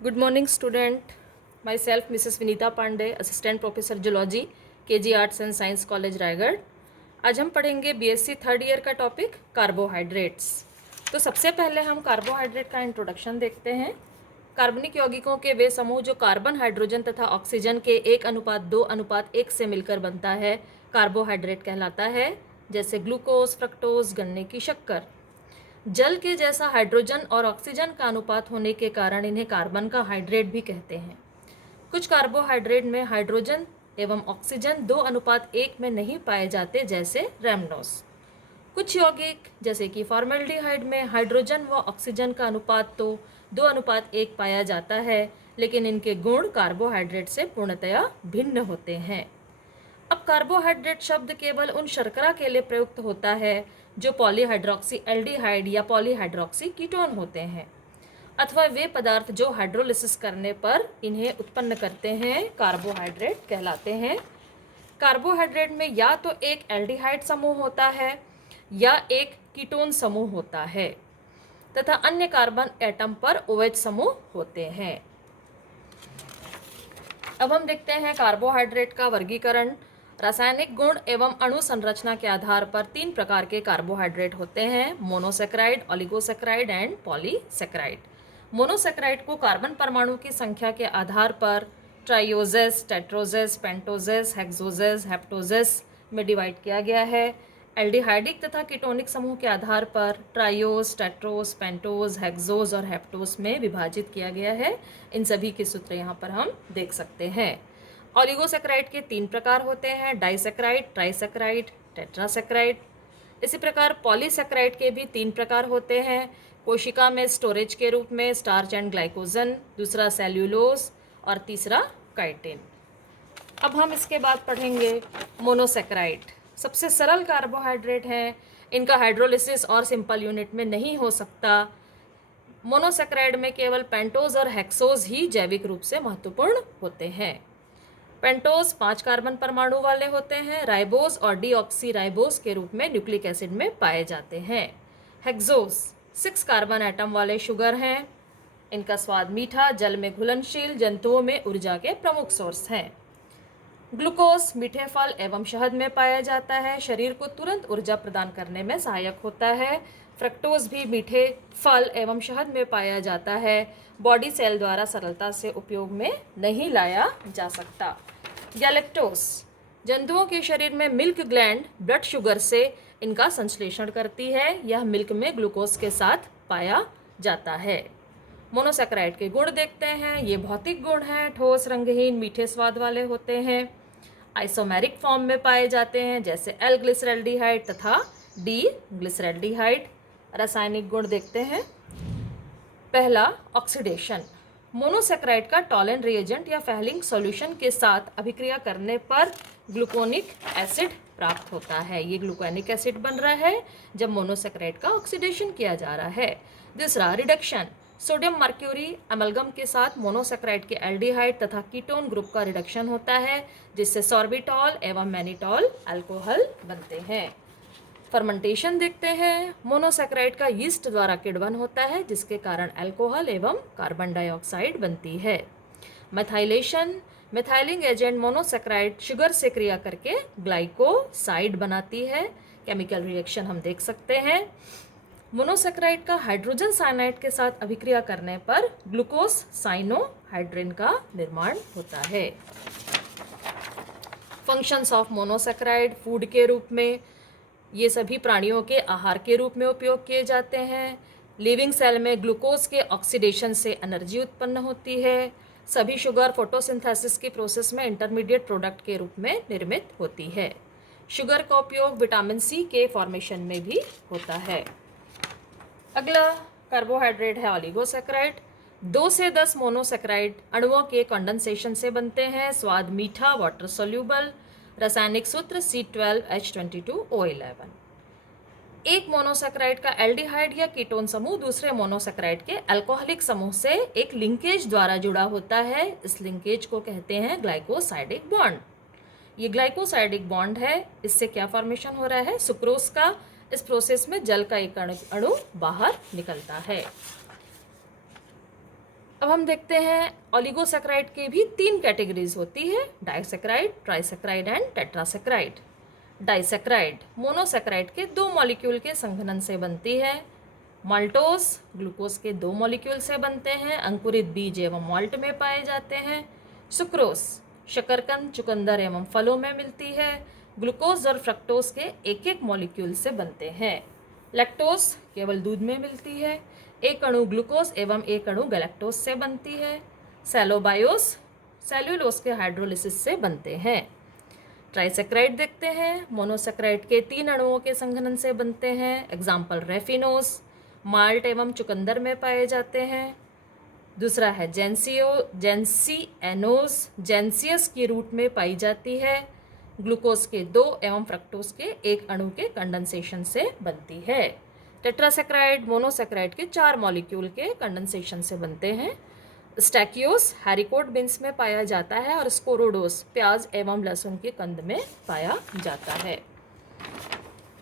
Good morning, student. Myself, Mrs. Vinita Pandey, Assistant Professor Zoology, KG Arts and Science College, Raigarh. आज हम पढ़ेंगे BSc third year का topic carbohydrates. तो सबसे पहले हम कार्बोहाइड्रेट का इंट्रोडक्शन देखते हैं। कार्बनिक यौगिकों के वे समूह जो कार्बन, हाइड्रोजन तथा ऑक्सीजन के 1:2:1 से मिलकर बनता है, कार्बोहाइड्रेट कहलाता है। जैसे ग्लूकोज, फ्रक्टोज, गन्ने की शक्कर। जल के जैसा हाइड्रोजन और ऑक्सीजन का अनुपात होने के कारण इन्हें कार्बन का हाइड्रेट भी कहते हैं। कुछ कार्बोहाइड्रेट में हाइड्रोजन एवं ऑक्सीजन 2:1 में नहीं पाए जाते, जैसे रैमनोस। कुछ यौगिक जैसे कि फॉर्मेल्डिहाइड में हाइड्रोजन व ऑक्सीजन का अनुपात तो 2:1 पाया जाता है, लेकिन इनके गुण कार्बोहाइड्रेट से पूर्णतया भिन्न होते हैं। अब कार्बोहाइड्रेट शब्द केवल उन शर्करा के लिए प्रयुक्त होता है जो पॉलीहाइड्रोक्सी एल्डिहाइड या पॉलीहाइड्रोक्सी कीटोन होते हैं, अथवा वे पदार्थ जो हाइड्रोलिसिस करने पर इन्हें उत्पन्न करते हैं, कार्बोहाइड्रेट कहलाते हैं। कार्बोहाइड्रेट में या तो एक एल्डिहाइड समूह होता है या एक कीटोन समूह होता है तथा अन्य कार्बन एटम पर OH समूह होते हैं। अब हम देखते हैं कार्बोहाइड्रेट का वर्गीकरण। रासायनिक गुण एवं अणु संरचना के आधार पर 3 प्रकार के कार्बोहाइड्रेट होते हैं: monosaccharide, oligosaccharide and polysaccharide. Monosaccharide को कार्बन परमाणु की संख्या के आधार पर ट्राइओजेस, टेट्रोजेस, पेंटोजेस, हेक्सोजेस, हेप्टोजेस में डिवाइड किया गया है। एल्डिहाइडिक तथा कीटोनिक समूह के आधार पर ट्राइओस, टेट्रोस, पेंटोज, हेक्सोज और हेप्टोस में विभाजित किया गया है। इन सभी के सूत्र यहाँ पर हम देख सकते हैं। ओलिगोसेक्राइड के 3 प्रकार होते हैं: डाइसेक्राइड, ट्राइसेक्राइड, टेट्रासेक्राइड। इसी प्रकार पॉलीसेक्राइड के भी 3 प्रकार होते हैं: कोशिका में स्टोरेज के रूप में स्टार्च एंड ग्लाइकोजन, दूसरा सेल्यूलोज और तीसरा काइटिन। अब हम इसके बाद पढ़ेंगे मोनोसेक्राइड। सबसे सरल कार्बोहाइड्रेट हैं, इनका हाइड्रोलिसिस और सिंपल यूनिट में नहीं हो सकता। मोनोसेक्राइड में केवल पेंटोज और हेक्सोज ही जैविक रूप से महत्वपूर्ण होते हैं। पेंटोज 5 कार्बन परमाणु वाले होते हैं। राइबोज और डीऑक्सी राइबोज के रूप में न्यूक्लिक एसिड में पाए जाते हैं। हेक्सोज 6 कार्बन एटम वाले शुगर हैं। इनका स्वाद मीठा, जल में घुलनशील, जंतुओं में ऊर्जा के प्रमुख सोर्स हैं। ग्लूकोज मीठे फल एवं शहद में पाया जाता है, शरीर को तुरंत ऊर्जा प्रदान करने में सहायक होता है। फ्रक्टोज भी मीठे फल एवं शहद में पाया जाता है, बॉडी सेल द्वारा सरलता से उपयोग में नहीं लाया जा सकता। गैलेक्टोज जंतुओं के शरीर में मिल्क ग्लैंड ब्लड शुगर से इनका संश्लेषण करती है, यह मिल्क में ग्लूकोज के साथ पाया जाता है। मोनोसेक्राइड के गुण देखते हैं। ये भौतिक गुण हैं: ठोस, रंगहीन, मीठे स्वाद वाले होते हैं, आइसोमेरिक फॉर्म में पाए जाते हैं, जैसे एल ग्लिसरल्डिहाइड तथा डी ग्लिसरल्डिहाइड। रासायनिक गुण देखते हैं। पहला, ऑक्सीडेशन। मोनोसेक्राइड का टॉलन रिएजेंट या फेहलिंग सॉल्यूशन के साथ अभिक्रिया करने पर ग्लूकोनिक एसिड प्राप्त होता है। ये ग्लूकोनिक एसिड बन रहा है जब मोनोसेक्राइड का ऑक्सीडेशन किया जा रहा है। दूसरा, रिडक्शन। सोडियम मर्क्यूरी अमलगम के साथ मोनोसेक्राइड के एल्डिहाइड तथा कीटोन ग्रुप का रिडक्शन होता है, जिससे सॉर्बिटॉल एवं मैनिटॉल अल्कोहल बनते हैं। फर्मेंटेशन देखते हैं। मोनोसेक्राइड का यीस्ट द्वारा किण्वन होता है, जिसके कारण अल्कोहल एवं कार्बन डाइऑक्साइड बनती है। मेथाइलेशन। मेथाइलिंग एजेंट मोनोसेक्राइड शुगर से क्रिया करके ग्लाइकोसाइड बनाती है। केमिकल रिएक्शन हम देख सकते हैं। मोनोसेक्राइड का हाइड्रोजन साइनाइड के साथ अभिक्रिया करने पर ग्लूकोज साइनोहाइड्रिन का निर्माण होता है। फंक्शंस ऑफ मोनोसेक्राइड: फूड के रूप में ये सभी प्राणियों के आहार के रूप में उपयोग किए जाते हैं। लिविंग सेल में ग्लूकोज के ऑक्सीडेशन से एनर्जी उत्पन्न होती है। सभी शुगर फोटोसिंथेसिस की प्रोसेस में इंटरमीडिएट प्रोडक्ट के रूप में निर्मित होती है। शुगर का उपयोग विटामिन सी के फॉर्मेशन में भी होता है। अगला कार्बोहाइड्रेट है ओलिगोसेक्राइड। 2 से 10 मोनोसेक्राइड अणुओं के कंडेंसेशन से बनते हैं। स्वाद मीठा, वाटर सोल्यूबल। रासायनिक सूत्र C12H22O11। एक मोनोसेक्राइड का एल्डिहाइड या कीटोन समूह दूसरे मोनोसेक्राइड के अल्कोहलिक समूह से एक लिंकेज द्वारा जुड़ा होता है। इस लिंकेज को कहते हैं ग्लाइकोसाइडिक बॉन्ड। ये ग्लाइकोसाइडिक बॉन्ड है। इससे क्या फॉर्मेशन हो रहा है? सुक्रोज का। इस प्रोसेस में जल का एक अणु बाहर निकलता है। अब हम देखते हैं ओलिगोसैकेराइड की भी 3 कैटेगरीज होती है, डाइसैकेराइड, ट्राइसैकेराइड एंड टेट्रासैकेराइड। डाइसैकेराइड मोनोसैकेराइड के 2 मॉलिक्यूल के संघनन से बनती है। माल्टोज ग्लूकोज के 2 मॉलिक्यूल से बनते हैं, अंकुरित बीज एवं माल्ट में पाए जाते हैं। सुक्रोज शकरकंद, चुकंदर एवं फलों में मिलती है। ग्लूकोज और फ्रक्टोज के एक एक मॉलिक्यूल से बनते हैं। लैक्टोज केवल दूध में मिलती है। एक अणु ग्लूकोज एवं एक अणु गैलेक्टोज से बनती है। सेलोबायोस सेल्यूलोज के हाइड्रोलिसिस से बनते हैं। ट्राइसैकेराइड देखते हैं, मोनोसैकेराइड के 3 अणुओं के संघनन से बनते हैं। एग्जाम्पल रेफिनोज, माल्ट एवं चुकंदर में पाए जाते हैं। दूसरा है जेंसिएनोज, जेंसियस की रूट में पाई जाती है। ग्लूकोज के 2 एवं फ्रक्टोज के 1 अणु के कंडेंसेशन से बनती है। टेट्रासैकेराइड मोनोसैकेराइड के 4 मॉलिक्यूल के कंडेंसेशन से बनते हैं। स्टैकियोस हैरिकोट बीन्स में पाया जाता है और स्पोरोडोस प्याज एवं लहसुन के कंद में पाया जाता है।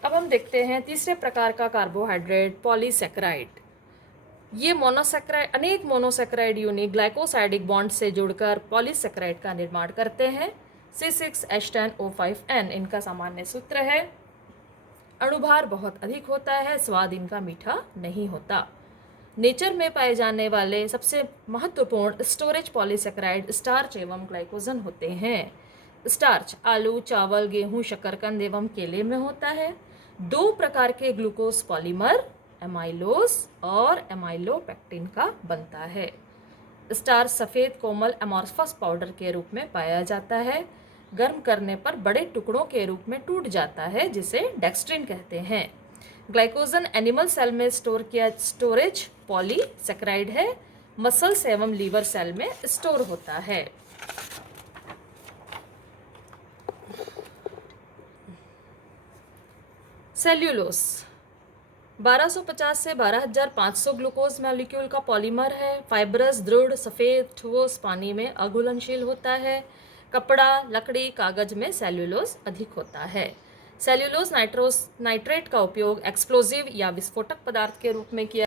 अब हम देखते हैं तीसरे प्रकार का कार्बोहाइड्रेट, पॉलीसैकेराइड। ये मोनोसैकेराइड अनेक मोनोसैकेराइड यूनिट ग्लाइकोसाइडिक बॉन्ड से जुड़कर पॉलीसैकेराइड का निर्माण करते हैं। C6H10O5N इनका सामान्य सूत्र है। अणुभार बहुत अधिक होता है, स्वाद इनका मीठा नहीं होता। नेचर में पाए जाने वाले सबसे महत्वपूर्ण स्टोरेज पॉलीसैकेराइड स्टार्च एवं ग्लाइकोजन होते हैं। स्टार्च आलू, चावल, गेहूं, शकरकंद एवं केले में होता है। 2 प्रकार के ग्लूकोज पॉलीमर एमाइलोज और एमाइलोपेक्टिन का बनता है। स्टार्च सफ़ेद कोमल अमॉर्फस पाउडर के रूप में पाया जाता है। गर्म करने पर बड़े टुकड़ों के रूप में टूट जाता है, जिसे डेक्स्ट्रिन कहते हैं। ग्लाइकोजन एनिमल सेल में स्टोर किया स्टोरेज पॉलीसैकेराइड है। मसल्स एवं लीवर सेल में स्टोर होता है। सेल्यूलोस 1250 से 12500 ग्लूकोज मॉलिक्यूल का पॉलीमर है। फाइब्रस, दृढ़, सफ़ेद, ठोस, पानी में अघुलनशील होता है। कपड़ा, लकड़ी, कागज में सेल्यूलोज अधिक होता है। सेल्यूलोज नाइट्रेट का उपयोग एक्सप्लोजिव या विस्फोटक पदार्थ के रूप में किया